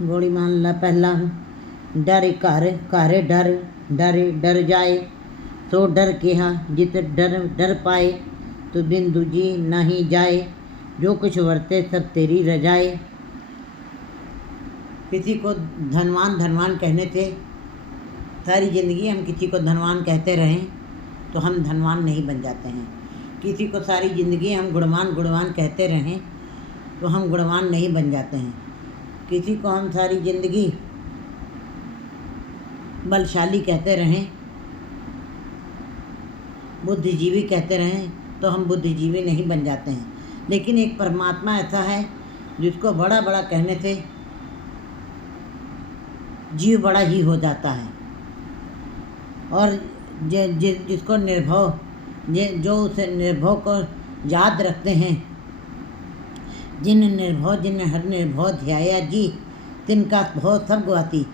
गोली मान ला पहला डर घर घर डर डर डर जाए, सो डर केहा जित डर डर पाए, तो दिन दूजी नहीं जाए, जो कुछ वर्ते सब तेरी रजाए। किसी को धनवान धनवान कहने से सारी ज़िंदगी हम किसी को धनवान कहते रहें तो हम धनवान नहीं बन जाते हैं। किसी को सारी ज़िंदगी हम गुणवान गुणवान कहते रहें तो हम गुणवान नहीं बन जाते हैं। किसी को हम सारी ज़िंदगी बलशाली कहते रहें, बुद्धिजीवी कहते रहें तो हम बुद्धिजीवी नहीं बन जाते हैं। लेकिन एक परमात्मा ऐसा है जिसको बड़ा बड़ा कहने से जीव बड़ा ही हो जाता है, और जिसको निर्भव जो उस निर्भव को याद रखते हैं, जिन हर निर्भव ध्याया जी, तिनका भव सब गवाती,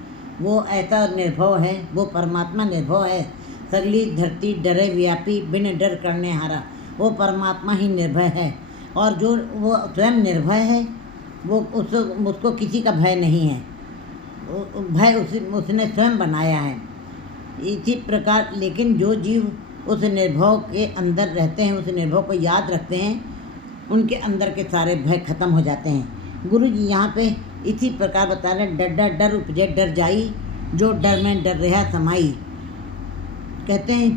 वो ऐसा निर्भव है, वो परमात्मा निर्भव है। सगली धरती डरे व्यापी, बिन डर करने हारा, वो परमात्मा ही निर्भय है। और जो वो स्वयं निर्भय है वो उसको किसी का भय नहीं है, भय उसने स्वयं बनाया है। इसी प्रकार लेकिन जो जीव उस निर्भव के अंदर रहते हैं, उस निर्भव को याद रखते हैं, उनके अंदर के सारे भय खत्म हो जाते हैं। गुरु जी यहाँ पे इसी प्रकार बता रहे हैं, डर डर डर उपजे डर जाई, जो डर में डर रहा समाई। कहते हैं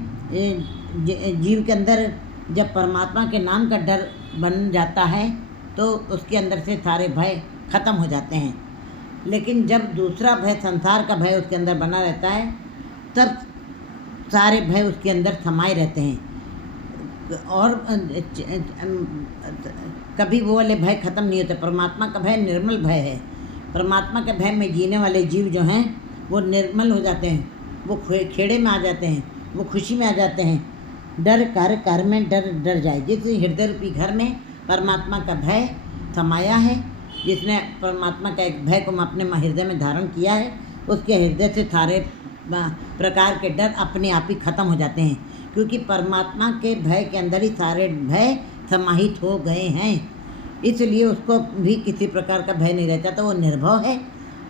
जीव के अंदर जब परमात्मा के नाम का डर बन जाता है तो उसके अंदर से सारे भय खत्म हो जाते हैं। लेकिन जब दूसरा भय, संसार का भय उसके अंदर बना रहता है, तब सारे भय उसके अंदर समाये रहते हैं। और कभी वो वाले भय खत्म नहीं होते। परमात्मा का भय निर्मल भय है। परमात्मा के भय में जीने वाले जीव जो हैं वो निर्मल हो जाते हैं, वो खेड़े में आ जाते हैं, वो खुशी में आ जाते हैं। डर घर में डर डर जाए, जिस हृदय रूपी घर में परमात्मा का भय समाया है, जिसने परमात्मा का एक भय को अपने हृदय में धारण किया है, उसके हृदय से सारे प्रकार के डर अपने आप ही खत्म हो जाते हैं, क्योंकि परमात्मा के भय के अंदर ही सारे भय समाहित हो गए हैं। इसलिए उसको भी किसी प्रकार का भय नहीं रहता, तो वो निर्भव है।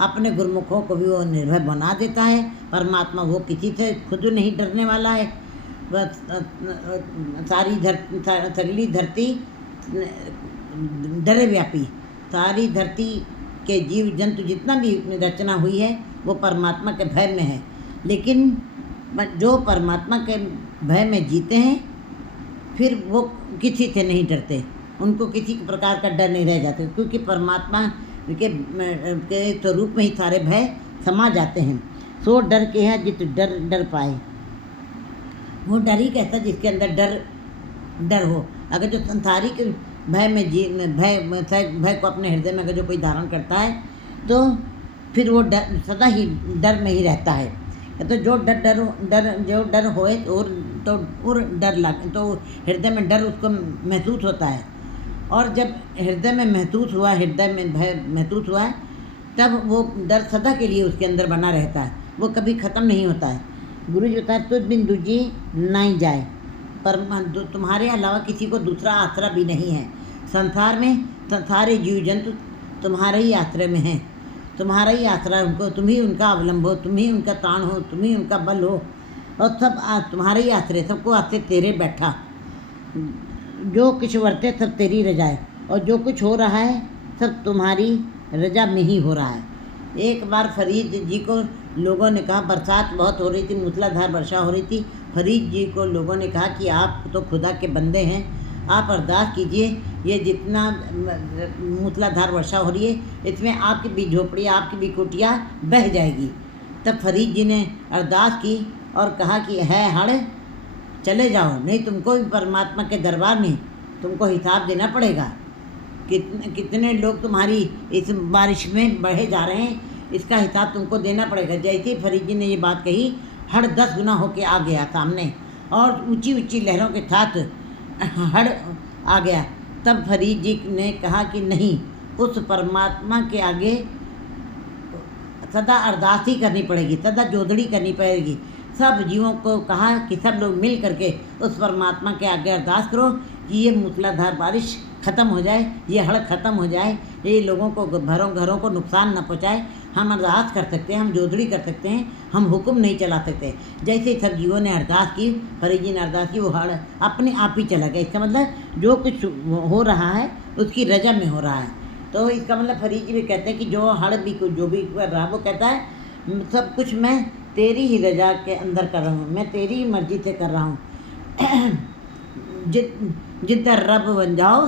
अपने गुरुमुखों को भी वो निर्भय बना देता है। परमात्मा वो किसी से खुद नहीं डरने वाला है। बस सगली धरती डरे व्यापी, सारी धरती के जीव जंतु जितना भी रचना हुई है वो परमात्मा के भय में है। लेकिन जो परमात्मा के भय में जीते हैं फिर वो किसी से नहीं डरते, उनको किसी प्रकार का डर नहीं रह जाता, क्योंकि परमात्मा के स्वरूप में ही सारे भय समा जाते हैं। सो डर के है जित डर डर पाए, वो डर ही कहता जिसके अंदर डर हो। अगर जो संसारिक भय में भय को अपने हृदय में अगर जो कोई धारण करता है तो फिर वो डर सदा ही डर में ही रहता है। तो जो डर होए और डर लग तो हृदय में डर उसको महसूस होता है, और जब हृदय में भय महसूस हुआ है तब वो डर सदा के लिए उसके अंदर बना रहता है, वो कभी ख़त्म नहीं होता है। गुरु जी बताए तुझ बिन दूजी नहीं जाए, पर तुम्हारे अलावा किसी को दूसरा आश्रय भी नहीं है। संसार में सारे जीव जंतु तुम्हारे ही आश्रय में हैं, तुम्हारा ही आश्रय उनको, तुम ही उनका अवलंब हो, तुम ही उनका ताण हो, तुम ही उनका बल हो, और सब तुम्हारे ही आश्रय, सबको आश्रय तेरे बैठा। जो कुछ वर्ते सब तेरी रजाए, और जो कुछ हो रहा है सब तुम्हारी रजा में ही हो रहा है। एक बार फरीद जी को लोगों ने कहा, बरसात बहुत हो रही थी, मूसलाधार वर्षा हो रही थी। फरीद जी को लोगों ने कहा कि आप तो खुदा के बंदे हैं, आप अरदास कीजिए, ये जितना मूसलाधार वर्षा हो रही है इसमें आपकी भी झोपड़ी, आपकी भी कुटिया बह जाएगी। तब फरीद जी ने अरदास की और कहा कि है हड़ चले जाओ, नहीं तुमको भी परमात्मा के दरबार में तुमको हिसाब देना पड़ेगा। कितने लोग तुम्हारी इस बारिश में बढ़े जा रहे हैं, इसका हिसाब तुमको देना पड़ेगा। जैसे ही फरीद जी ने ये बात कही, हड़ 10 गुना होके आ गया सामने, और ऊंची ऊंची लहरों के साथ हड़ आ गया। तब फरीद जी ने कहा कि नहीं, उस परमात्मा के आगे सदा अरदास ही करनी पड़ेगी, सदा जोदड़ी करनी पड़ेगी। सब जीवों को कहा कि सब लोग मिल करके उस परमात्मा के आगे अरदास करो कि ये मूसलाधार बारिश ख़त्म हो जाए, ये हड़ ख़त्म हो जाए, ये लोगों को घरों को नुकसान न पहुँचाए, हम अरदास कर सकते हैं, हम जोदड़ी कर सकते हैं, हम हुक्म नहीं चला सकते। जैसे सब जीवों ने अरदास की, फरीद जी ने अरदास की, वो हड़ अपने आप ही चला गया। इसका मतलब जो कुछ हो रहा है उसकी रजा में हो रहा है। तो इसका मतलब फरीद जी भी कहते हैं कि जो हड़ भी जो भी कर रहा, वो कहता है सब कुछ मैं तेरी ही रजा के अंदर कर रहा हूँ, मैं तेरी ही मर्जी से कर रहा हूँ। जिधर रब बन जाओ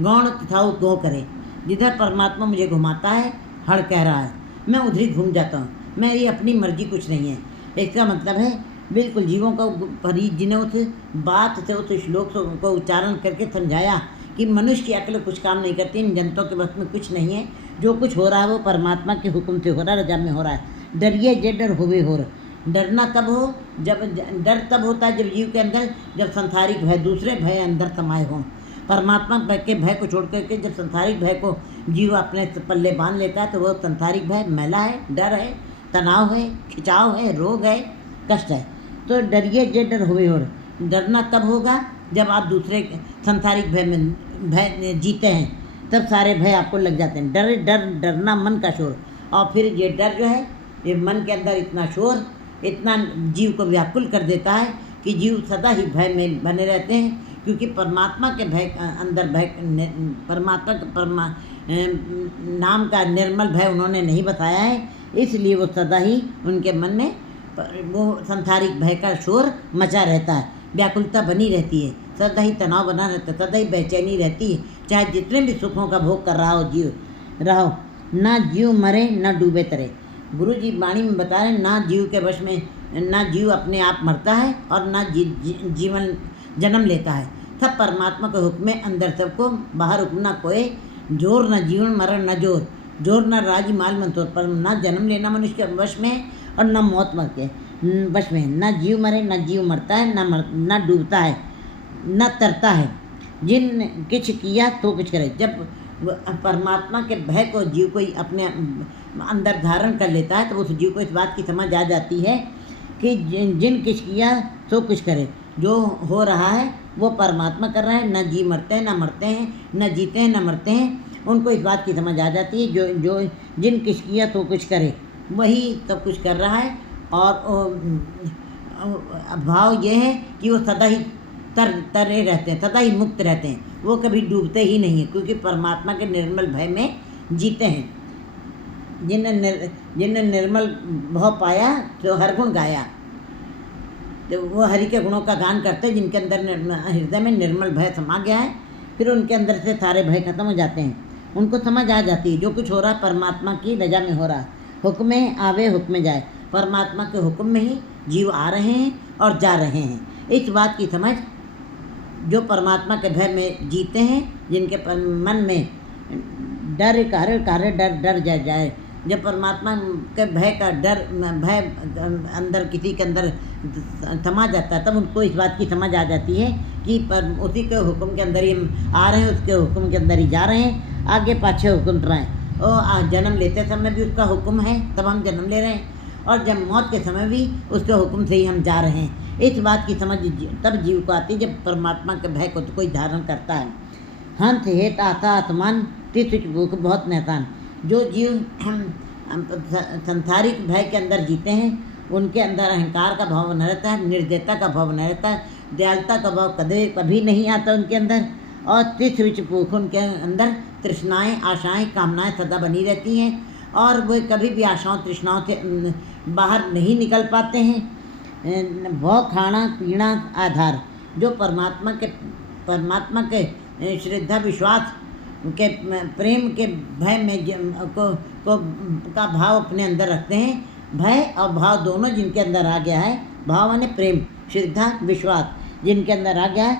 गौण तथाऊ गो करे। जिधर परमात्मा मुझे घुमाता है, हड़ कह रहा है, मैं उधर ही घूम जाता हूँ, मेरी अपनी मर्जी कुछ नहीं है। इसका मतलब है बिल्कुल जीवों को फरीद जी ने उस बात से, उस श्लोक को उच्चारण करके समझाया कि मनुष्य की अक्ल कुछ काम नहीं करती, इन जनताओं के वक्त में कुछ नहीं है। जो कुछ हो रहा है वो परमात्मा के हुक्म से हो रहा है, रजा में हो रहा है। डरिए जे डर होवे हो रहा। डरना तब हो जब, डर तब होता है जब जीव के अंदर, जब संसारिक भय, दूसरे भय अंदर समाये हों। परमात्मा के भय को छोड़ करके जब संसारिक भय को जीव अपने पल्ले बांध लेता है तो वो संसारिक भय मैला है, डर है, तनाव है, खिंचाव है, रोग है, कष्ट है। तो डरिए जे डर हुए हो। डरना तब होगा जब आप दूसरे संसारिक भय जीते हैं, तब सारे भय आपको लग जाते हैं। डरना मन का शोर। और फिर ये डर जो है, ये मन के अंदर इतना शोर, इतना जीव को व्याकुल कर देता है कि जीव सदा ही भय में बने रहते हैं। क्योंकि परमात्मा के भय अंदर भय, परमात्मा नाम का निर्मल भय उन्होंने नहीं बताया है, इसलिए वो सदा ही उनके मन में वो संसारिक भय का शोर मचा रहता है, व्याकुलता बनी रहती है, सदा ही तनाव बना रहता है, सदा ही बेचैनी रहती है, चाहे जितने भी सुखों का भोग कर रहा हो जीव रहो। ना जीव मरे ना डूबे तरे। गुरु जी वाणी में बता रहे, ना जीव के वश में, ना जीव अपने आप मरता है और ना जीवन जन्म लेता है। सब परमात्मा के हुक्म में अंदर सबको, बाहर हुक्म ना कोई। जोर न जीवन मरण न जोर, जोर न राज माल मंतोर। पर ना जन्म लेना मनुष्य के वश में और न मौत मर के वश में। ना जीव मरे, ना जीव मरता है, ना डूबता है, न तरता है। जिन किछ किया तो कुछ करे। जब परमात्मा के भय को जीव को अपने अंदर धारण कर लेता है तो उस जीव को इस बात की समझ आ जाती है कि जिन किछ किया तो कुछ करे। जो हो रहा है वो परमात्मा कर रहा है, न जी मरते हैं, न मरते हैं, न जीते हैं, न मरते हैं। उनको इस बात की समझ आ जाती है जो जिन किछ किया तो कुछ करे, वही सब कुछ कर रहा है। और भाव ये है कि वो सदा ही तरे रहते हैं, सदा ही मुक्त रहते हैं, वो कभी डूबते ही नहीं हैं, क्योंकि परमात्मा के निर्मल भय में जीते हैं। जिनने निर्मल भाव पाया तो हर गुण गाया। तो वो हरि के गुणों का गान करते हैं जिनके अंदर हृदय में निर्मल भय समा गया है। फिर उनके अंदर से सारे भय खत्म हो जाते हैं, उनको समझ आ जाती है जो कुछ हो रहा है परमात्मा की रजा में हो रहा है। हुक्म में आवे हुक्म में जाए, परमात्मा के हुक्म में ही जीव आ रहे हैं और जा रहे हैं। इस बात की समझ जो परमात्मा के भय में जीते हैं, जिनके मन में डर कार्य डर जाए। जब परमात्मा के भय का भय अंदर किसी के अंदर समा जाता है, तब उनको इस बात की समझ आ जाती है कि उसी के हुक्म के अंदर ही हम आ रहे हैं, उसके हुक्म के अंदर ही जा रहे हैं, आगे पाछे हुक्म कराएँ। और जन्म लेते समय भी उसका हुक्म है, तब हम जन्म ले रहे हैं, और जब मौत के समय भी उसके हुक्म से ही हम जा रहे हैं। इस बात की समझ तब जीव को आती है जब परमात्मा के भय को तो कोई धारण करता है। हंत हेत आता आत्मान तिथ भूख बहुत नहतान। जो जीव संसारिक भय के अंदर जीते हैं, उनके अंदर अहंकार का भाव न रहता है, निर्दयता का भाव न रहता है, दयालुता का भाव कभी नहीं आता उनके अंदर। और तिथ विच भूख, उनके अंदर तृष्णाएँ, आशाएँ, कामनाएँ सदा बनी रहती हैं, और वे कभी भी आशाओं तृष्णाओं से बाहर नहीं निकल पाते हैं। भव खाना पीना आधार। जो परमात्मा के श्रद्धा विश्वास के प्रेम के भय में का भाव अपने अंदर रखते हैं। भय और भाव दोनों जिनके अंदर आ गया है, भाव माने प्रेम, श्रद्धा विश्वास जिनके अंदर आ गया है,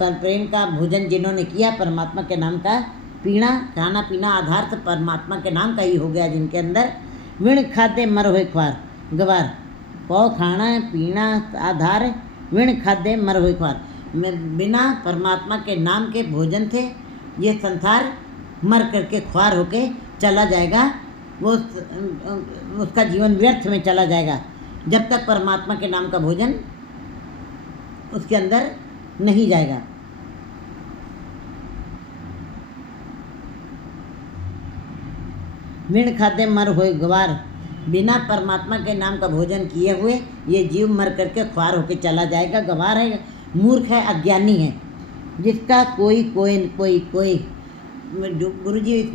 पर प्रेम का भोजन जिन्होंने किया परमात्मा के नाम का, पीना खाना पीना आधार तो परमात्मा के नाम का ही हो गया जिनके अंदर। विण खाते मर हुए ख्वार गवार। पौ खाना पीना आधार, विण खाते मर हुए ख्वार। बिना परमात्मा के नाम के भोजन थे ये संसार मर करके ख्वार होके चला जाएगा, वो उसका जीवन व्यर्थ में चला जाएगा जब तक परमात्मा के नाम का भोजन उसके अंदर नहीं जाएगा। बिन खाते मर होए गवार। बिना परमात्मा के नाम का भोजन किए हुए ये जीव मर करके ख्वार होके चला जाएगा, गवार है, मूर्ख है, अज्ञानी है। जिसका कोई कोई कोई कोई जो गुरु जी इस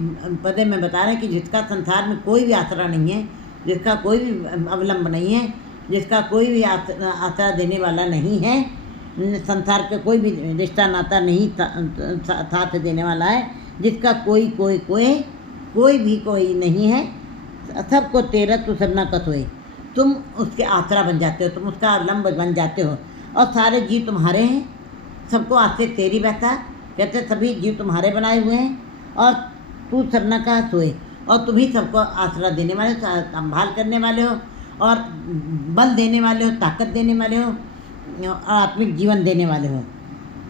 पदे में बता रहे हैं कि जिसका संसार में कोई भी आसरा नहीं है, जिसका कोई भी अवलंब नहीं है, जिसका कोई भी आसरा देने वाला नहीं है, संसार का कोई भी रिश्ता नाता नहीं साथ देने वाला है, जिसका कोई कोई कोई कोई भी कोई नहीं है, सबको तेरा तू सबना कत होए। तुम उसके आसरा बन जाते हो, तुम उसका अवलंब बन जाते हो, और सारे जीव तुम्हारे हैं, सबको आस्ते तेरी बहता। कहते सभी जीव तुम्हारे बनाए हुए हैं और तू सरना का सोए, और तुम ही सबको आसरा देने वाले, संभाल करने वाले हो, और बल देने वाले हो, ताकत देने वाले हो, और आत्मिक जीवन देने वाले हो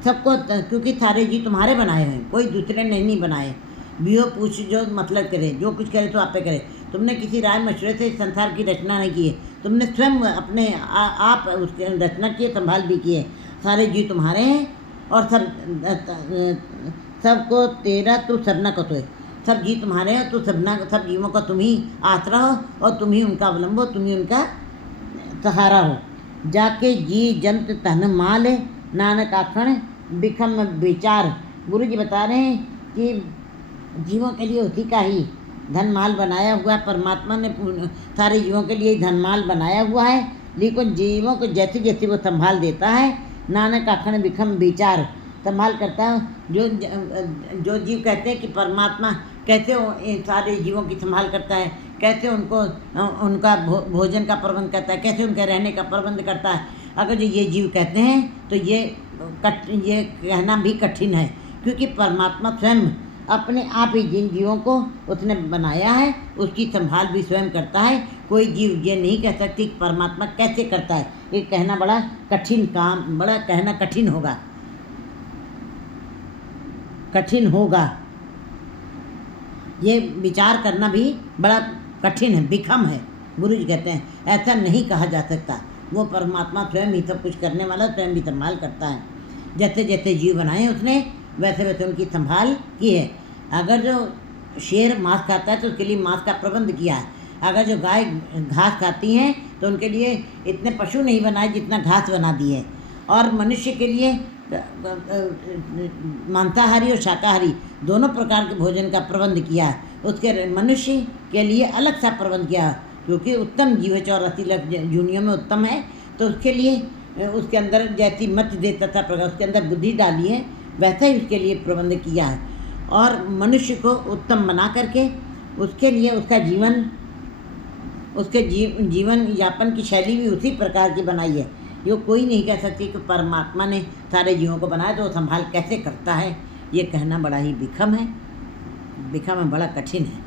सबको, क्योंकि सारे जीव तुम्हारे बनाए हैं, कोई दूसरे ने नहीं बनाए। बियो पूछ जो मतलब करे, जो कुछ करे तो आप पे करे। तुमने किसी राय मशवरे से इस संसार की रचना नहीं की है, तुमने स्वयं अपने आप उसकी रचना की, संभाल भी की है। सारे जीव तुम्हारे हैं और सबको तेरा तू सरना को तो, सब जीव तुम्हारे हैं, तो सब जीवों का तुम ही आसरा हो, और तुम ही उनका अवलंब हो, तुम ही उनका सहारा हो। जाके जी जंत तन माल नानक आखण बिखम विचार। गुरु जी बता रहे हैं कि जीवों के लिए उसी का ही धन माल बनाया हुआ है, परमात्मा ने सारे जीवों के लिए धन माल बनाया हुआ है, लेकिन जीवों को जैसे जैसे वो संभाल देता है, नानक आखण बिखम विचार, संभाल करता है। जो जीव कहते हैं कि परमात्मा कैसे सारे जीवों की संभाल करता है, कैसे उनको उनका भोजन का प्रबंध करता है, कैसे उनके रहने का प्रबंध करता है, अगर जो ये जीव कहते हैं तो ये कहना भी कठिन है, क्योंकि परमात्मा स्वयं अपने आप ही जिन जीवों को उसने बनाया है उसकी संभाल भी स्वयं करता है। कोई जीव ये नहीं कह सकती कि परमात्मा कैसे करता है, ये कहना बड़ा कठिन काम, बड़ा कहना कठिन होगा, ये विचार करना भी बड़ा कठिन है, विखम है। गुरु जी कहते हैं ऐसा नहीं कहा जा सकता, वो परमात्मा स्वयं ही सब कुछ करने वाला, स्वयं भी संभाल करता है। जैसे जैसे जीव बनाए उसने वैसे वैसे उनकी संभाल की है। अगर जो शेर मांस खाता है तो उसके लिए मांस का प्रबंध किया है, अगर जो गाय घास खाती हैं तो उनके लिए इतने पशु नहीं बनाए जितना घास बना दी है, और मनुष्य के लिए मांसाहारी और शाकाहारी दोनों प्रकार के भोजन का प्रबंध किया है। उसके मनुष्य के लिए अलग सा प्रबंध किया, क्योंकि उत्तम जीव 84 लाख जूनियों में उत्तम है, तो उसके लिए उसके अंदर जैसी मत देता था प्रकार उसके अंदर बुद्धि डाली है, वैसा ही उसके लिए प्रबंध किया है। और मनुष्य को उत्तम बना करके उसके लिए उसका जीवन, उसके जीवन यापन की शैली भी उसी प्रकार की बनाई है। ये कोई नहीं कह सकती कि परमात्मा ने सारे जीवों को बनाया तो वो संभाल कैसे करता है, ये कहना बड़ा ही विखम है, बड़ा कठिन है।